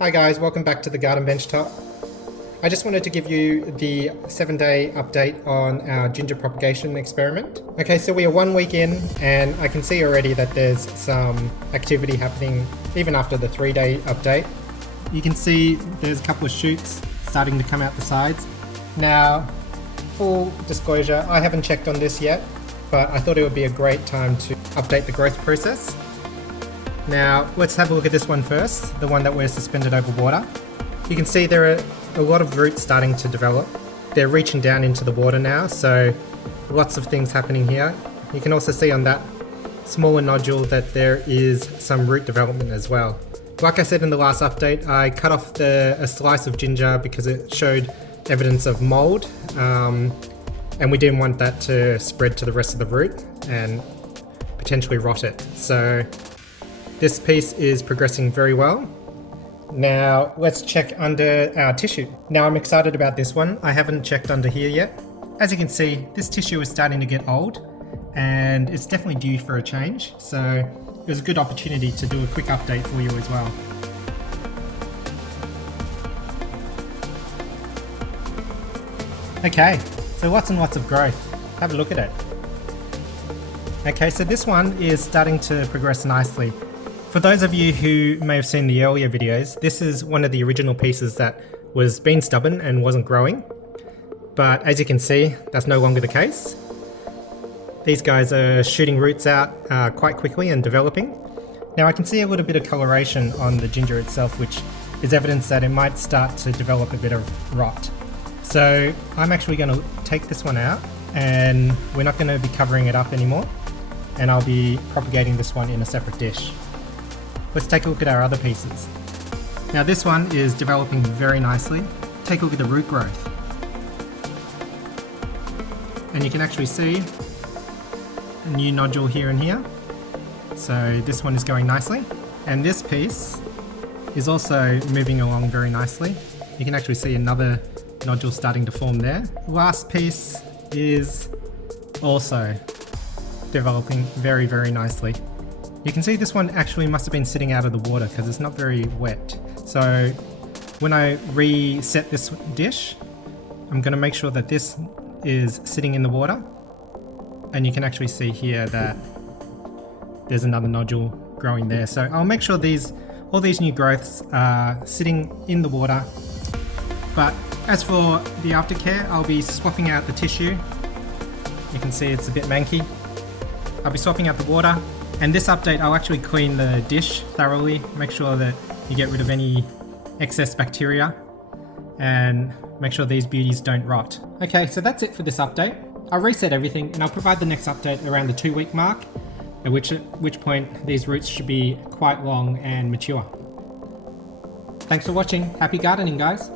Hi guys, welcome back to the Garden Bench Top. I just wanted to give you the 7-day update on our ginger propagation experiment. Okay, so we are 1 week in and I can see already that there's some activity happening even after the 3-day update. You can see there's a couple of shoots starting to come out the sides. Now, full disclosure, I haven't checked on this yet, but I thought it would be a great time to update the growth process. Now, let's have a look at this one first, the one that we're suspended over water. You can see there are a lot of roots starting to develop. They're reaching down into the water now, so lots of things happening here. You can also see on that smaller nodule that there is some root development as well. Like I said in the last update, I cut off a slice of ginger because it showed evidence of mold, and we didn't want that to spread to the rest of the root and potentially rot it. So this piece is progressing very well. Now let's check under our tissue. Now I'm excited about this one. I haven't checked under here yet. As you can see, this tissue is starting to get old and it's definitely due for a change. So it was a good opportunity to do a quick update for you as well. Okay, so lots and lots of growth. Have a look at it. Okay, so this one is starting to progress nicely. For those of you who may have seen the earlier videos, this is one of the original pieces that was being stubborn and wasn't growing. But as you can see, that's no longer the case. These guys are shooting roots out quite quickly and developing. Now I can see a little bit of coloration on the ginger itself, which is evidence that it might start to develop a bit of rot. So I'm actually going to take this one out and we're not going to be covering it up anymore. And I'll be propagating this one in a separate dish. Let's take a look at our other pieces. Now this one is developing very nicely. Take a look at the root growth. And you can actually see a new nodule here and here. So this one is going nicely. And this piece is also moving along very nicely. You can actually see another nodule starting to form there. The last piece is also developing very, very nicely. You can see this one actually must have been sitting out of the water because it's not very wet. So when I reset this dish, I'm going to make sure that this is sitting in the water. And you can actually see here that there's another nodule growing there. So I'll make sure all these new growths are sitting in the water. But as for the aftercare, I'll be swapping out the tissue. You can see it's a bit manky. I'll be swapping out the water. And this update, I'll actually clean the dish thoroughly, make sure that you get rid of any excess bacteria and make sure these beauties don't rot. Okay, so that's it for this update. I'll reset everything and I'll provide the next update around the 2-week mark, at which point these roots should be quite long and mature. Thanks for watching. Happy gardening, guys.